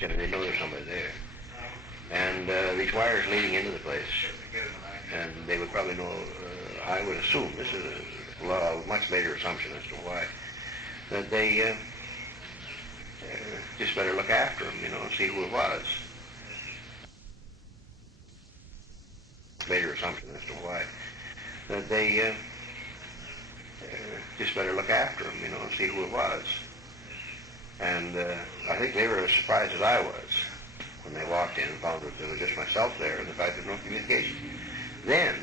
and they know there's somebody there. And these wires leading into the place, and they would probably know, I would assume, this is a much later assumption as to why, that they just better look after him, and see who it was. Later assumption as to why, that they just better look after him, and see who it was. And I think they were as surprised as I was when they walked in and found that there was just myself there and the fact there was no communication. Then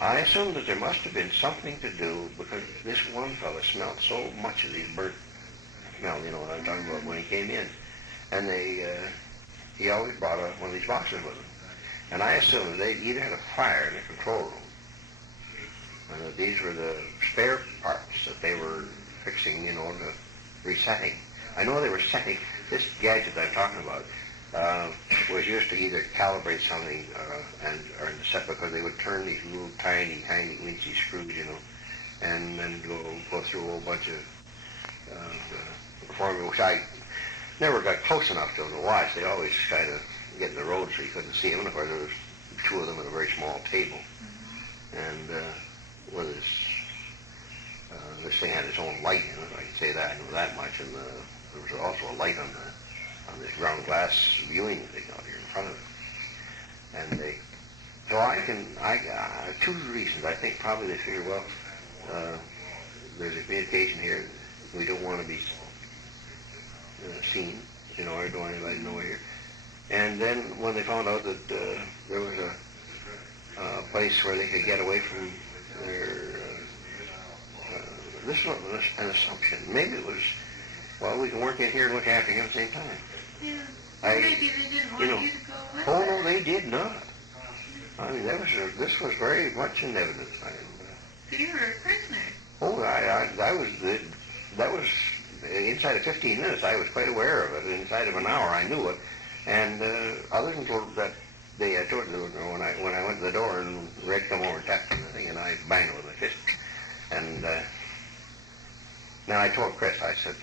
I assumed that there must have been something to do, because this one fellow smelled so much of these burnt smell, what I'm talking about, when he came in. And he always brought one of these boxes with him. And I assumed they either had a fire in the control room, and that these were the spare parts that they were fixing, to resetting. I know they were setting, this gadget I'm talking about was used to either calibrate something or set, because they would turn these little tiny weensy screws, and then go through a whole bunch of formula, which I never got close enough to them to watch. They always kind of get in the road so you couldn't see them. And of course, there was two of them at a very small table. And with this thing had its own light in it, I can say that, I know that much. And there was also a light on this ground glass viewing thing out here in front of it. And two reasons. I think probably they figured, well, there's a communication here. We don't want to be seen, or don't want anybody to know here. And then when they found out that there was a place where they could get away from their, this was an assumption. Maybe it was, well, we can work in here and look after him at the same time. Yeah. Maybe they didn't want you to go with Oh, no, they did not. I mean, this was very much in evidence. So you were a prisoner. Oh, that was inside of 15 minutes. I was quite aware of it. Inside of an hour, I knew it. And other than that day, I told you when I went to the door and Red come over and tapped on the thing, and I banged it with my fist. And now I told Chris, I said,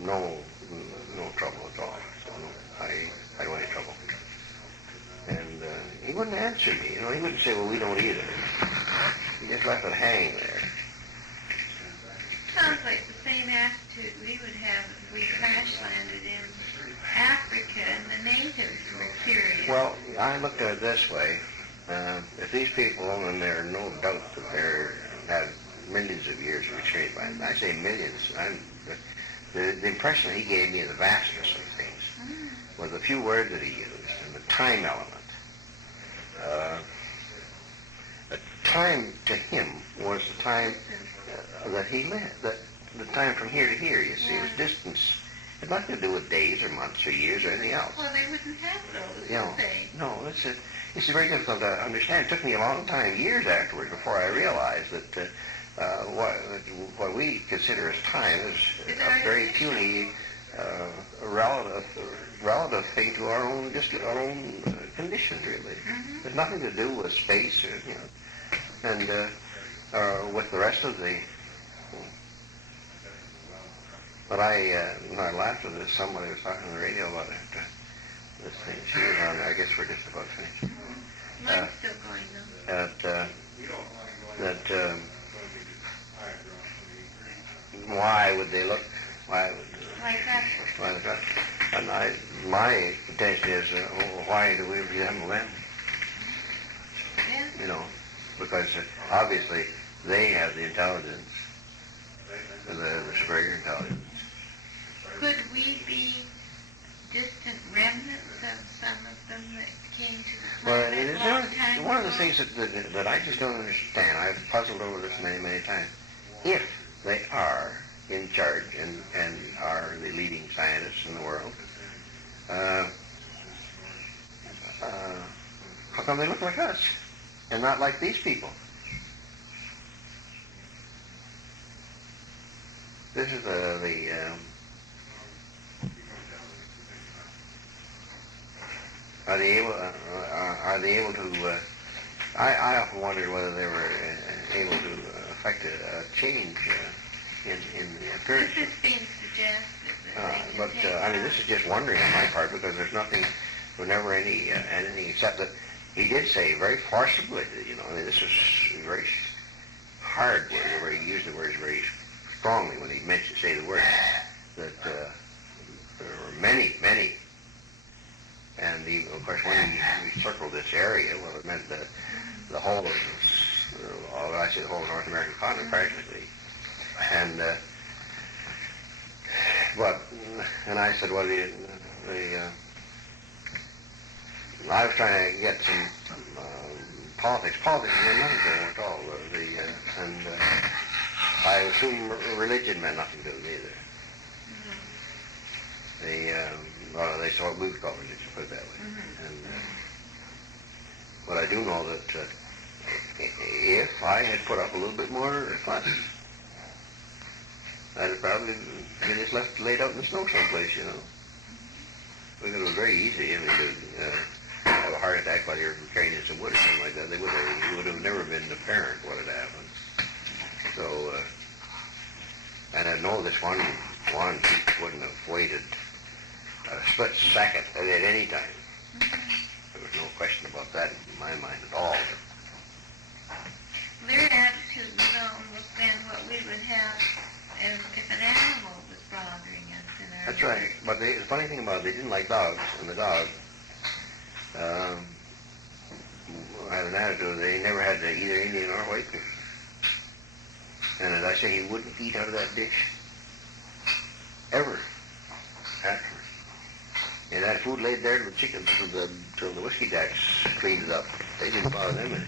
no trouble at all. So I don't have any trouble. And he wouldn't answer me. He wouldn't say, well, we don't either. He just left it hang there. Sounds like the same attitude we would have if we crash landed in Africa and the natives were curious. Well, I look at it this way. If these people, and there are no doubt that they have millions of years of experience, I say millions, the impression he gave me of the vastness of things was the few words that he used and the time element. The time to him was the time that he lived, the time from here to here, you see, it was distance. It had nothing to do with days or months or years or anything else. Well, they wouldn't have those, would they? No, it's very difficult to understand. It took me a long time, years afterwards, before I realized that what we consider as time is a very puny, relative thing to our own conditions, really. Mm-hmm. There's nothing to do with space, and with the rest of the. But I laughed at this. Somebody was talking on the radio about it. This thing. She was on. I guess we're just about finished. Mine's still going though. Why would they look? like that. And my intention is, why do we resemble them? Yeah. Because obviously they have the intelligence, the superior intelligence. Could we be distant remnants of some of them that came to the planet a long time one of the ago? things that I just don't understand, I've puzzled over this many times. If they are in charge and are the leading scientists in the world, how come they look like us and not like these people? This is are they able to? I often wondered whether they were able to affect a change in the appearance. This is being suggest that they but can take I mean, this is just wondering on my part because there's nothing, there never anything except that he did say very forcibly, you know, I mean, this was very hard word, where he used the words very strongly when he mentioned, say the word, that there were many, and he, of course when he circled this area, well, it meant the whole of, I say the whole North American continent practically, and and I said, well, I was trying to get some politics. Politics meant nothing to him at all. I assume religion meant nothing to him either. Well, they saw moved called religion, put it that way. But I do know that if I had put up a little bit more fuss, I'd have probably been just left laid out in the snow someplace, you know. Because it was very easy. I mean, to have a heart attack while you're carrying some wood or something like that, it would have never been apparent what had happened. So, and I know this one chief wouldn't have waited a split second at any time. There was no question about that in my mind at all. Their attitude was almost then what we would have if an animal was bothering us in our That's right. But the funny thing about it, they didn't like dogs, and the dog had an attitude. They never had either Indian or white people. And as I say, he wouldn't eat out of that dish. Ever. After. And that food laid there to the chickens till the whiskey jacks cleaned it up. They didn't bother them any.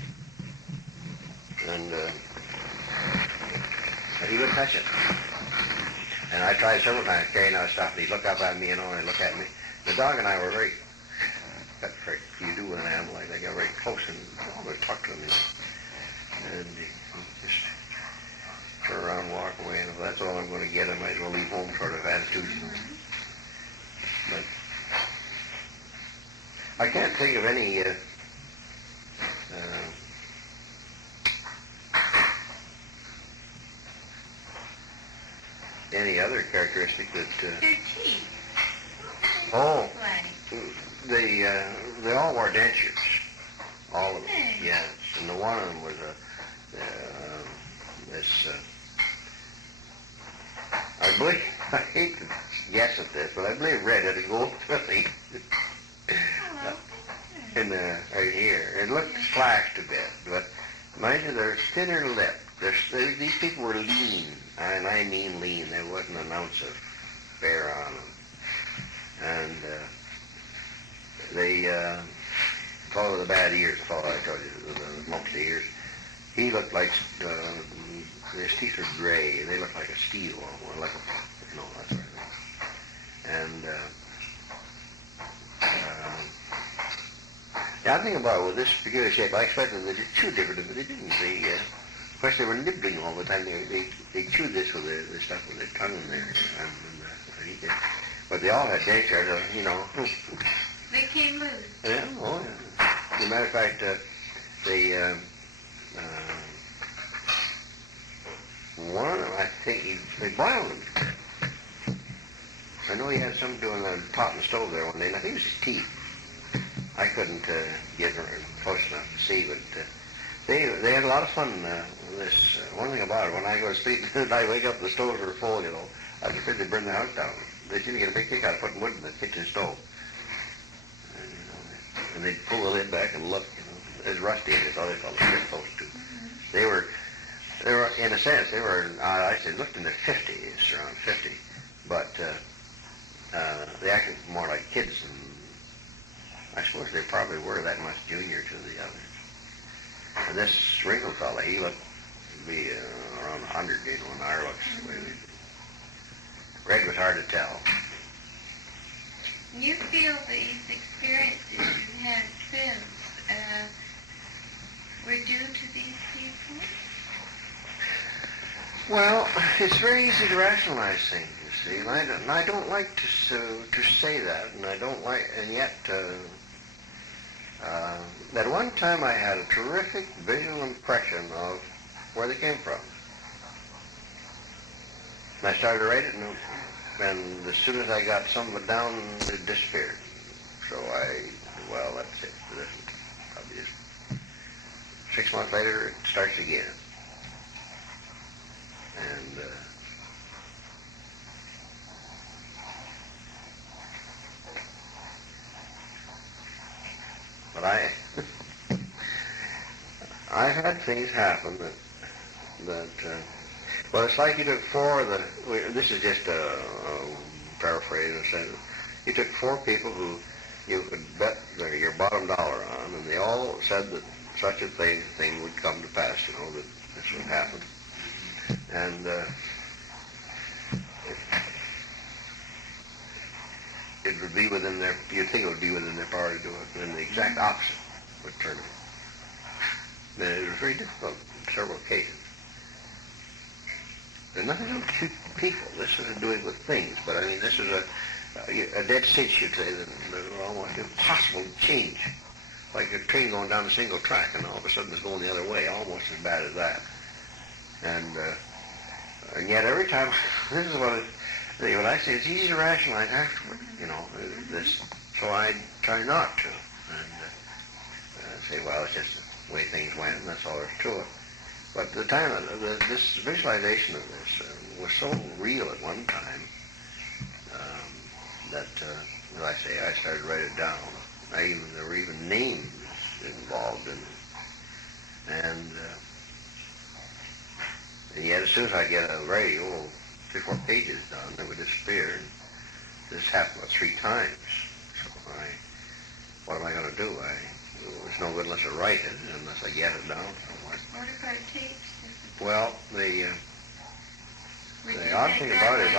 And he wouldn't touch it. And I tried several times carrying out stuff, and he'd look up at me, you know, and he'd look at me. The dog and I were that's very, you do with an animal like that, got very close and always talk to him, you know. And he just turn around and walk away, and if that's all I'm going to get, I might as well leave home sort of attitude. But I can't think of any other characteristic that... Their teeth. Oh, Like. they all wore dentures. All of them, yes. And the one of them was I believe, I hate to guess at this, but I believe red-headed gold filly. Right here. It looked slashed a bit, but mind you, they're thinner lipped. These people were lean, and I mean lean. There wasn't an ounce of fare on them. And they fellow with the bad ears, the fellow I told you, the mostly ears, he looked like, his teeth are gray. They looked like a steel, or like a, no, that's right. And the odd thing about it, with this peculiar shape, I expected that they'd chew differently, but they didn't. Of course, they were nibbling all the time. They chewed this with the stuff with their tongue in there. But they all had dentures, you know. They came loose. Yeah, oh yeah. As a matter of fact, one of them, I think, they boiled him. I know he had something doing on the top of the stove there one day, and I think it was his teeth. I couldn't get close enough to see, but they had a lot of fun with this. One thing about it, when I go to sleep and I wake up, the stoves are full, you know. I was afraid they'd burn the house down. They seemed to get a big kick out of putting wood in the kitchen stove. And they'd pull the lid back and look, you know. It was rusty, and that's all they felt like they're supposed to. They were, in a sense, I said, looked in their 50s, around 50. But they acted more like kids, and I suppose they probably were that much junior to the others. And this wrinkled fella, he looked to be around 100, you know, in our looks. Red was hard to tell. You feel these experiences you've had since were due to these people? Well, it's very easy to rationalize things, you see. And I don't like to say that, and I don't like, and yet, at one time I had a terrific visual impression of where they came from. And I started to write it, and And as soon as I got some of it down, it disappeared. So well, that's it. Probably just 6 months later, it starts again. And but I've had things happen that well, it's like you took this is just a paraphrase of saying, you took 4 people who you could bet your bottom dollar on, and they all said that such a thing would come to pass, that this would happen. And it would be within you'd think it would be within their power to do it, and the exact opposite would turn out. And it was very difficult in several cases. There's nothing to do with people. This is to do it with things. But I mean, this is a dead cinch, you'd say, that are almost impossible to change. Like a train going down a single track, and all of a sudden it's going the other way, almost as bad as that. And yet every time, this is what I say, it's easy to rationalize afterward, this. So I try not to. And say, well, it's just the way things went, and that's all there's to it. But the time this visualization of this was so real at one time that, as I say, I started to write it down. There were even names involved in it. And yet, as soon as I get a very old 3 or 4 pages done, it would disappear. And this happened about 3 times. So what am I going to do? It's no good unless I write it, unless I get it down somewhere. What about tapes? Well, the odd thing about it is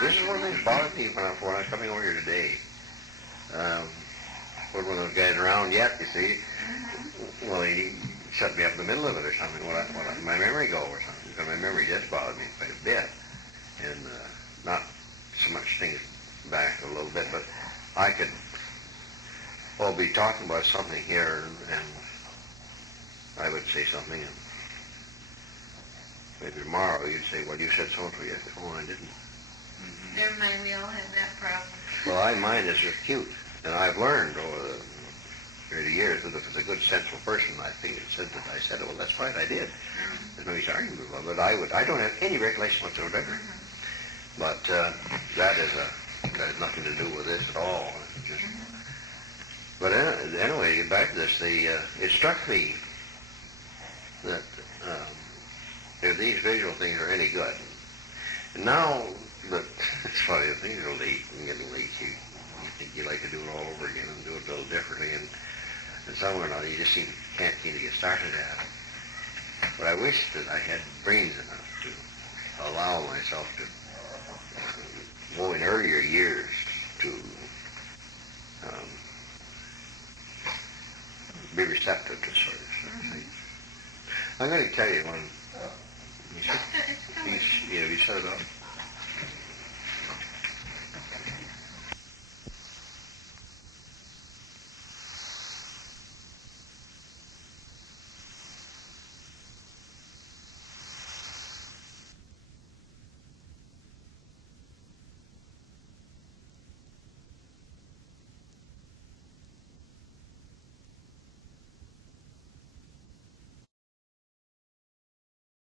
this is one of the things that bothered me when I was coming over here today. Wasn't one of those guys around yet, you see. Well, he shut me up in the middle of it or something. My memory go or something. Because my memory just bothered me quite a bit. And not so much things back a little bit, but I could be talking about something here, and I would say something, and maybe tomorrow you'd say, well, you said so-and-so yesterday. Oh, I didn't. Never mind, we all have that problem. Well, mine is acute, and I've learned over the years that if it's a good, sensible person, I think it said that I said it. Well, that's right, I did. There's no use arguing about it, but I don't have any recollection whatsoever. But that has nothing to do with this at all. But anyway, to get back to this, it struck me that if these visual things are any good, and now that it's funny, if things are late and getting late, you think you like to do it all over again and do it a little differently, and somewhere or another you just can't seem to get started at it. But I wish that I had brains enough to allow myself to go in earlier years to be receptive to sort of things. I'm going to tell you one. You set it up.